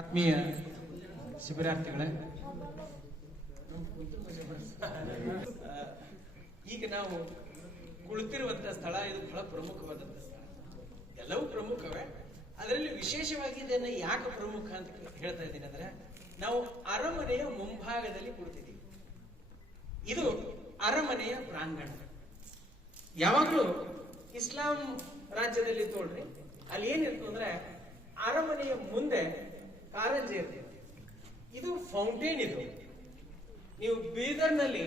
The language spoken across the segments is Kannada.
ಆತ್ಮೀಯ ಶಿಬಿರಾರ್ಥಿಗಳೇ, ಈಗ ನಾವು ಕುಳಿತಿರುವಂತಹ ಸ್ಥಳ ಇದು ಬಹಳ ಪ್ರಮುಖವಾದಂತ ಸ್ಥಳ. ಎಲ್ಲವೂ ಪ್ರಮುಖವೇ, ಅದರಲ್ಲಿ ವಿಶೇಷವಾಗಿ ಇದನ್ನ ಯಾಕೆ ಪ್ರಮುಖ ಅಂತ ಹೇಳ್ತಾ ಇದ್ದೀನಿ ಅಂದ್ರೆ, ನಾವು ಅರಮನೆಯ ಮುಂಭಾಗದಲ್ಲಿ ಕುಳಿತಿದ್ದೀವಿ. ಇದು ಅರಮನೆಯ ಪ್ರಾಂಗಣ. ಯಾವಾಗ್ಲೂ ಇಸ್ಲಾಂ ರಾಜ್ಯದಲ್ಲಿ ತೋಳ್ರಿ, ಅಲ್ಲಿ ಏನಿತ್ತು ಅಂದ್ರೆ ಅರಮನೆಯ ಮುಂದೆ ಕಾರಂಜಿ ಇರ್ತದೆ. ಇದು ಫೌಂಟೇನ್. ಇದು ನೀವು ಬೀದರ್ನಲ್ಲಿ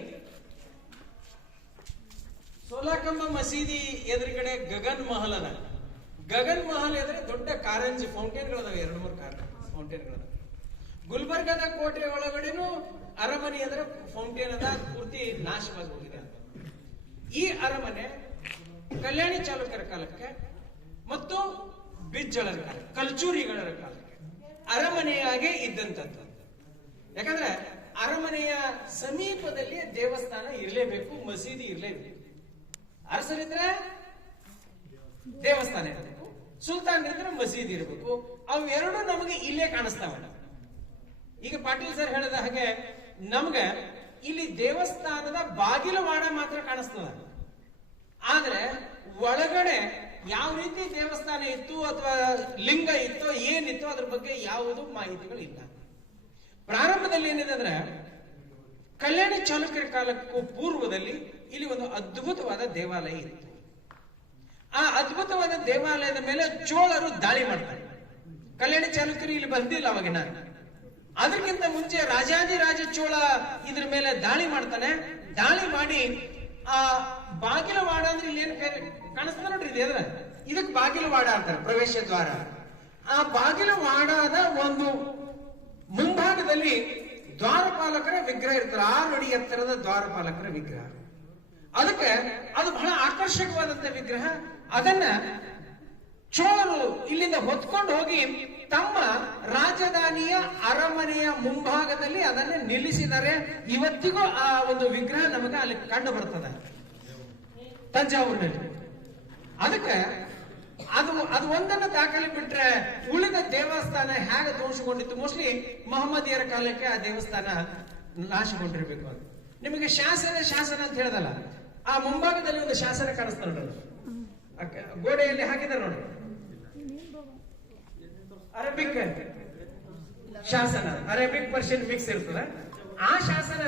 ಸೋಲಾಕಂಬ ಮಸೀದಿ ಎದುರುಗಡೆ ಗಗನ್ ಮಹಲ್ ಅದ. ಗಗನ್ ಮಹಲ್ ಎದುರು ದೊಡ್ಡ ಕಾರಂಜಿ ಫೌಂಟೇನ್ಗಳದಾವೆ, 2-3 ಫೌಂಟೇನ್ಗಳದಾವೆ. ಗುಲ್ಬರ್ಗದ ಕೋಟೆ ಒಳಗಡೆನೂ ಅರಮನೆ ಅಂದ್ರೆ ಫೌಂಟೇನ್ ಅದ, ಪೂರ್ತಿ ನಾಶವಾಗಿ ಹೋಗಿದೆ. ಈ ಅರಮನೆ ಕಲ್ಯಾಣಿ ಚಾಲುಕ್ಯರ ಕಾಲಕ್ಕೆ ಮತ್ತು ಬಿಜ್ಜಳರ ಕಾಲ, ಕಲ್ಚೂರಿಗಳ ಕಾಲಕ್ಕೆ ಅರಮನೆಯಾಗೆ ಇದ್ದಂಥದ್ದು. ಯಾಕಂದ್ರೆ ಅರಮನೆಯ ಸಮೀಪದಲ್ಲಿ ದೇವಸ್ಥಾನ ಇರಲೇಬೇಕು, ಮಸೀದಿ ಇರಲೇಬೇಕು. ಅರಸರಿದ್ರೆ ದೇವಸ್ಥಾನ ಇರಬೇಕು, ಸುಲ್ತಾನರಿದ್ರೆ ಮಸೀದಿ ಇರಬೇಕು. ಅವೆರಡು ನಮಗೆ ಇಲ್ಲೇ ಕಾಣಿಸ್ತಾವಲ್ಲ. ಈಗ ಪಾಟೀಲ್ ಸರ್ ಹೇಳಿದ ಹಾಗೆ ನಮ್ಗೆ ಇಲ್ಲಿ ದೇವಸ್ಥಾನದ ಬಾಗಿಲವಾಡ ಮಾತ್ರ ಕಾಣಿಸ್ತದ, ಆದ್ರೆ ಒಳಗಡೆ ಯಾವ ರೀತಿ ದೇವಸ್ಥಾನ ಇತ್ತು ಅಥವಾ ಲಿಂಗ ಇತ್ತೋ ಏನಿತ್ತೋ ಅದ್ರ ಬಗ್ಗೆ ಯಾವುದೂ ಮಾಹಿತಿಗಳಿಲ್ಲ. ಪ್ರಾರಂಭದಲ್ಲಿ ಏನಿದೆ ಅಂದ್ರೆ, ಕಲ್ಯಾಣಿ ಚಾಲುಕ್ಯರ ಕಾಲಕ್ಕೂ ಪೂರ್ವದಲ್ಲಿ ಇಲ್ಲಿ ಒಂದು ಅದ್ಭುತವಾದ ದೇವಾಲಯ ಇತ್ತು. ಆ ಅದ್ಭುತವಾದ ದೇವಾಲಯದ ಮೇಲೆ ಚೋಳರು ದಾಳಿ ಮಾಡ್ತಾರೆ. ಕಲ್ಯಾಣಿ ಚಾಲುಕ್ಯರು ಇಲ್ಲಿ ಬಂದಿಲ್ಲ ಅವಾಗಿನ. ಅದಕ್ಕಿಂತ ಮುಂಚೆ ರಾಜಾದಿರಾಜ ಚೋಳ ಇದ್ರ ಮೇಲೆ ದಾಳಿ ಮಾಡ್ತಾನೆ. ದಾಳಿ ಮಾಡಿ ಆ ಬಾಗಿಲವಾಡ ಅಂದ್ರೆ ಇಲ್ಲಿ ಏನು ಕಾಣಿಸ್ತಾ ನೋಡ್ರಿ, ಇದೆ ಇದಕ್ಕೆ ಬಾಗಿಲವಾಡ ಅಂತಾರೆ, ಪ್ರವೇಶ ದ್ವಾರ. ಆ ಬಾಗಿಲವಾಡದ ಒಂದು ಮುಂಭಾಗದಲ್ಲಿ ದ್ವಾರಪಾಲಕರ ವಿಗ್ರಹ ಇರ್ತಾರೆ, 6 ಅಡಿ ಎತ್ತರದ ದ್ವಾರಪಾಲಕರ ವಿಗ್ರಹ. ಅದಕ್ಕೆ ಅದು ಬಹಳ ಆಕರ್ಷಕವಾದಂತ ವಿಗ್ರಹ. ಅದನ್ನ ಚೋಳರು ಇಲ್ಲಿಂದ ಹೊತ್ಕೊಂಡು ಹೋಗಿ ತಮ್ಮ ರಾಜಧಾನಿಯ ಅರಮನೆಯ ಮುಂಭಾಗದಲ್ಲಿ ಅದನ್ನ ನಿಲ್ಲಿಸಿದ್ದಾರೆ. ಇವತ್ತಿಗೂ ಆ ಒಂದು ವಿಗ್ರಹ ನಮಗೆ ಅಲ್ಲಿ ಕಂಡು ಬರ್ತದೆ ತಂಜಾವೂರಿನಲ್ಲಿ. ಅದಕ್ಕೆ ಅದು ಒಂದನ್ನು ದಾಖಲೆ ಬಿಟ್ರೆ ಉಳಿದ ದೇವಸ್ಥಾನ ಹೇಗೆ ಧ್ವಂಸಗೊಂಡಿತ್ತು, ಮೋಸ್ಟ್ಲಿ ಮಹಮ್ಮದಿಯರ ಕಾಲಕ್ಕೆ ಆ ದೇವಸ್ಥಾನ ನಾಶಗೊಂಡಿರ್ಬೇಕು ಅಂತ. ನಿಮಗೆ ಶಾಸನ ಅಂತ ಹೇಳದಲ್ಲ, ಆ ಮುಂಭಾಗದಲ್ಲಿ ಒಂದು ಶಾಸನ ಕಾಣಿಸ್ತಾ ನೋಡ್ರಿ, ಗೋಡೆಯಲ್ಲಿ ಹಾಕಿದ್ದಾರೆ ನೋಡಿ, ಅರೇಬಿಕ್ ಶಾಸನ, ಅರೇಬಿಕ್ ಪರ್ಷಿಯನ್ ಮಿಕ್ಸ್ ಇರ್ತದೆ ಆ ಶಾಸನ.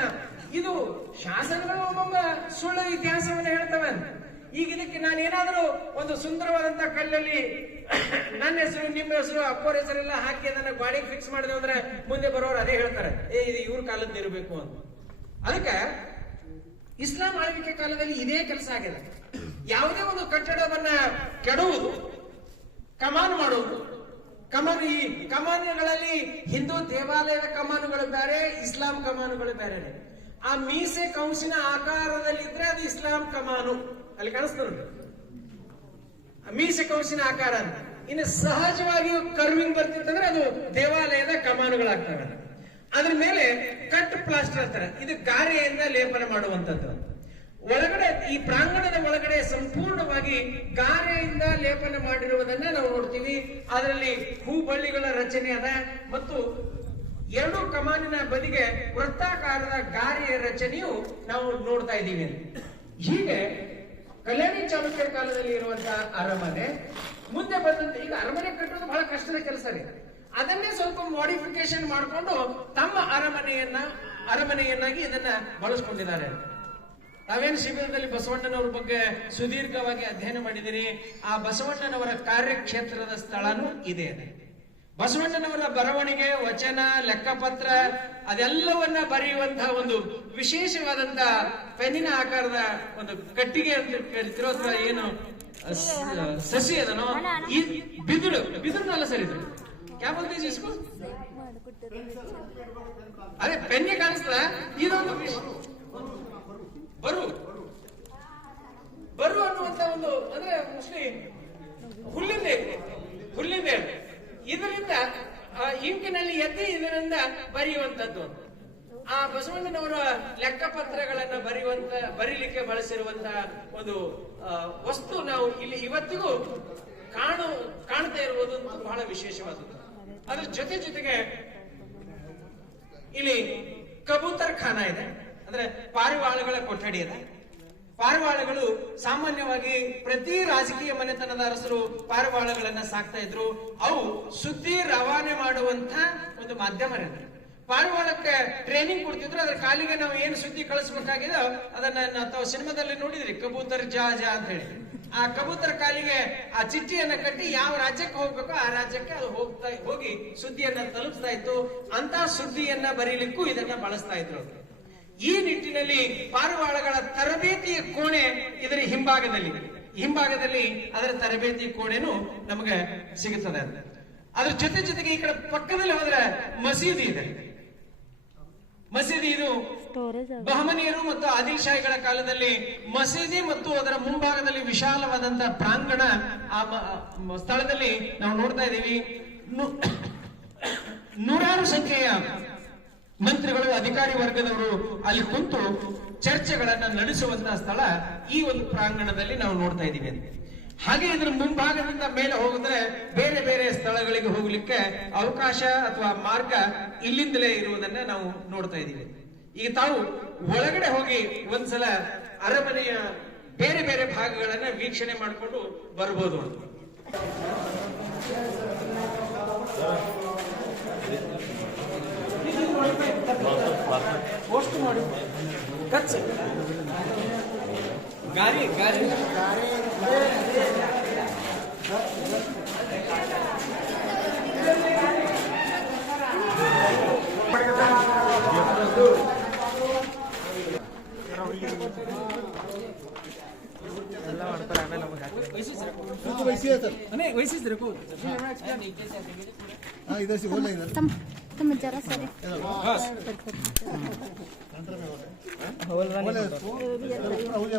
ಇದು ಶಾಸನಗಳು ಒಮ್ಮೊಮ್ಮೆ ಸುಳ್ಳು ಇತಿಹಾಸವನ್ನು ಹೇಳ್ತವೆ. ಈಗ ಇದಕ್ಕೆ ನಾನು ಏನಾದರೂ ಒಂದು ಸುಂದರವಾದಂತ ಕಲ್ಲಲ್ಲಿ ನನ್ನ ಹೆಸರು, ನಿಮ್ಮ ಹೆಸರು, ಅಪ್ಪೋರ ಹೆಸರೆಲ್ಲ ಹಾಕಿ ಅದನ್ನ ಗಾಡಿಗೆ ಫಿಕ್ಸ್ ಮಾಡಿದೆ ಅಂದ್ರೆ ಮುಂದೆ ಬರೋರು ಅದೇ ಹೇಳ್ತಾರೆ, ಇದು ಇವ್ರ ಕಾಲದ್ದು ಇರಬೇಕು ಅಂತ. ಅದಕ್ಕೆ ಇಸ್ಲಾಂ ಆಳ್ವಿಕೆ ಕಾಲದಲ್ಲಿ ಇದೇ ಕೆಲಸ ಆಗಿದೆ. ಯಾವುದೇ ಒಂದು ಕಟ್ಟಡವನ್ನ ಕೆಡುವುದು, ಕಮಾನು ಮಾಡುವುದು. ಈ ಕಮಾನುಗಳಲ್ಲಿ ಹಿಂದೂ ದೇವಾಲಯದ ಕಮಾನುಗಳು ಬೇರೆ, ಇಸ್ಲಾಂ ಕಮಾನುಗಳು ಬೇರೆ. ಆ ಮೀಸೆ ಕಂಸಿನ ಆಕಾರದಲ್ಲಿದ್ರೆ ಅದು ಇಸ್ಲಾಂ ಕಮಾನು, ಅಲ್ಲಿ ಕಾಣಿಸ್ತದೆ ಮೀಸೆ ಕಂಸಿನ ಆಕಾರ ಅಂತ. ಇನ್ನು ಸಹಜವಾಗಿ ಕರ್ವಿಂಗ್ ಬರ್ತಿರ್ತಂದ್ರೆ ಅದು ದೇವಾಲಯದ ಕಮಾನುಗಳಾಗ್ತವೆ. ಅದ್ರ ಮೇಲೆ ಕಟ್ ಪ್ಲಾಸ್ಟರ್ ಅಂತಾರೆ, ಇದು ಗಾರೆಯಿಂದ ಲೇಪನ ಮಾಡುವಂತದ್ದು. ಒಳಗಡೆ ಈ ಪ್ರಾಂಗಣದ ಒಳಗಡೆ ಸಂಪೂರ್ಣವಾಗಿ ಗಾರೆಯಿಂದ ಲೇಪನ ಮಾಡಿರುವುದನ್ನ ನಾವು ನೋಡ್ತೀವಿ. ಅದರಲ್ಲಿ ಹೂಬಳ್ಳಿಗಳ ರಚನೆ ಅದ ಮತ್ತು 2 ಕಮಾನಿನ ಬದಿಗೆ ವೃತ್ತಾಕಾರದ ಗಾರೆಯ ರಚನೆಯು ನಾವು ನೋಡ್ತಾ ಇದ್ದೀವಿ. ಹೀಗೆ ಕಲ್ಯಾಣಿ ಚಾಲುಕ್ಯರ ಕಾಲದಲ್ಲಿ ಇರುವಂತಹ ಅರಮನೆ ಮುಂದೆ ಬಂದಂತೆ. ಈಗ ಅರಮನೆ ಕಟ್ಟೋದು ಬಹಳ ಕಷ್ಟದ ಕೆಲಸ ರೀ. ಅದನ್ನೇ ಸ್ವಲ್ಪ ಮಾಡಿಫಿಕೇಶನ್ ಮಾಡಿಕೊಂಡು ತಮ್ಮ ಅರಮನೆಯನ್ನಾಗಿ ಇದನ್ನ ಬಳಸ್ಕೊಂಡಿದ್ದಾರೆ. ತಾವೇನು ಶಿಬಿರದಲ್ಲಿ ಬಸವಣ್ಣನವರ ಬಗ್ಗೆ ಸುದೀರ್ಘವಾಗಿ ಅಧ್ಯಯನ ಮಾಡಿದಿರಿ. ಆ ಬಸವಣ್ಣನವರ ಕಾರ್ಯಕ್ಷೇತ್ರದ ಸ್ಥಳನೂ ಇದೆ. ಬಸವಣ್ಣನವರ ಬರವಣಿಗೆ, ವಚನ, ಲೆಕ್ಕಪತ್ರ ಅದೆಲ್ಲವನ್ನ ಬರೆಯುವಂತಹ ಒಂದು ವಿಶೇಷವಾದಂತಹ ಪೆನ್ನಿನ ಆಕಾರದ ಒಂದು ಕಟ್ಟಿಗೆ ಅಂತ ಕರಿತಿರೋ ಅಥವಾ ಏನು ಸಸಿ ಅದನೋ, ಈ ಬಿದಿರುನಲ್ಲ ಸರ್, ಇದು ಕ್ಯಾ ಬೋಲ್ತೆ ಜಿಸ್ಕೋ, ಅದೇ ಪೆನ್ನಿ ಕಾಣಿಸ್ತ. ಇದೊಂದು ಬರು ಅನ್ನುವಂತ ಒಂದು, ಅಂದ್ರೆ ಮೋಸ್ಟ್ಲಿ ಹುಲ್ಲಿಂದ ಇದರಿಂದ ಇಂಕಿನಲ್ಲಿ ಎತ್ತಿ ಇದರಿಂದ ಬರೆಯುವಂತದ್ದು. ಆ ಬಸವಣ್ಣನವರ ಲೆಕ್ಕಪತ್ರಗಳನ್ನ ಬರೀಲಿಕ್ಕೆ ಬಳಸಿರುವಂತಹ ಒಂದು ವಸ್ತು ನಾವು ಇಲ್ಲಿ ಇವತ್ತಿಗೂ ಕಾಣ್ತಾ ಇರುವುದು ಬಹಳ ವಿಶೇಷವಾದದ್ದು. ಅದ್ರ ಜೊತೆಗೆ ಇಲ್ಲಿ ಕಬೂತರ್ ಖಾನ ಇದೆ, ಅಂದ್ರೆ ಪಾರಿವಾಳಗಳ ಕೊಠಡಿ ಇದೆ. ಪಾರಿವಾಳಗಳು ಸಾಮಾನ್ಯವಾಗಿ ಪ್ರತಿ ರಾಜಕೀಯ ಮನೆತನದ ಅರಸರು ಪಾರಿವಾಳಗಳನ್ನ ಸಾಕ್ತಾ ಇದ್ರು. ಅವು ಸುದ್ದಿ ರವಾನೆ ಮಾಡುವಂತ ಒಂದು ಮಾಧ್ಯಮ. ಪಾರಿವಾಳಕ್ಕೆ ಟ್ರೈನಿಂಗ್ ಕೊಡ್ತಿದ್ರು. ಅದ್ರ ಕಾಲಿಗೆ ನಾವು ಏನು ಸುದ್ದಿ ಕಳಿಸ್ಬೇಕಾಗಿದೆ ಅದನ್ನ ತಾವು ಸಿನಿಮಾದಲ್ಲಿ ನೋಡಿದ್ರಿ, ಕಬೂತರ್ ಜಾ ಜಾ ಅಂತ ಹೇಳಿ. ಆ ಕಬೂತರ ಕಾಲಿಗೆ ಆ ಚಿಟ್ಟಿಯನ್ನ ಕಟ್ಟಿ ಯಾವ ರಾಜ್ಯಕ್ಕೆ ಹೋಗ್ಬೇಕೋ ಆ ರಾಜ್ಯಕ್ಕೆ ಅದು ಹೋಗಿ ಸುದ್ದಿಯನ್ನ ತಲುಪಿಸ್ತಾ ಇತ್ತು. ಅಂತ ಸುದ್ದಿಯನ್ನ ಬರೀಲಿಕ್ಕೂ ಇದನ್ನ ಬಳಸ್ತಾ ಇದ್ರು. ಈ ನಿಟ್ಟಿನಲ್ಲಿ ಪಾರಿವಾಳಗಳ ತರಬೇತಿಯ ಕೋಣೆ ಇದರ ಹಿಂಭಾಗದಲ್ಲಿ ಅದರ ತರಬೇತಿ ಕೋಣೆನೂ ನಮಗೆ ಸಿಗುತ್ತದೆ. ಅದ್ರ ಜೊತೆಗೆ ಈ ಕಡೆ ಪಕ್ಕದಲ್ಲಿ ಹೋದ್ರೆ ಮಸೀದಿ ಇದೆ. ಮಸೀದಿ ಇದು ಬಹಮನಿಯರು ಮತ್ತು ಆದಿಲ್ ಶಾಹಿಗಳ ಕಾಲದಲ್ಲಿ ಮಸೀದಿ ಮತ್ತು ಅದರ ಮುಂಭಾಗದಲ್ಲಿ ವಿಶಾಲವಾದಂತಹ ಪ್ರಾಂಗಣ, ಆ ಸ್ಥಳದಲ್ಲಿ ನಾವು ನೋಡ್ತಾ ಇದ್ದೀವಿ. ನೂರಾರು ಸಂಖ್ಯೆಯ ಮಂತ್ರಿಗಳು, ಅಧಿಕಾರಿ ವರ್ಗದವರು ಅಲ್ಲಿ ಕುಂತು ಚರ್ಚೆಗಳನ್ನ ನಡೆಸುವಂತಹ ಸ್ಥಳ ಈ ಒಂದು ಪ್ರಾಂಗಣದಲ್ಲಿ ನಾವು ನೋಡ್ತಾ ಇದ್ದೀವಿ. ಹಾಗೆ ಇದರ ಮುಂಭಾಗದಿಂದ ಮೇಲೆ ಹೋಗಿದ್ರೆ ಬೇರೆ ಬೇರೆ ಸ್ಥಳಗಳಿಗೆ ಹೋಗ್ಲಿಕ್ಕೆ ಅವಕಾಶ ಅಥವಾ ಮಾರ್ಗ ಇಲ್ಲಿಂದಲೇ ಇರುವುದನ್ನ ನಾವು ನೋಡ್ತಾ ಇದ್ದೀವಿ. ಈಗ ತಾವು ಒಳಗಡೆ ಹೋಗಿ ಒಂದ್ಸಲ ಅರಮನೆಯ ಬೇರೆ ಬೇರೆ ಭಾಗಗಳನ್ನ ವೀಕ್ಷಣೆ ಮಾಡಿಕೊಂಡು ಬರ್ಬೋದು. ಪೋಸ್ಟ್ ಮಾಡಿ ಗಾರಿ इधर से बोला इधर तुम जरा सर बोले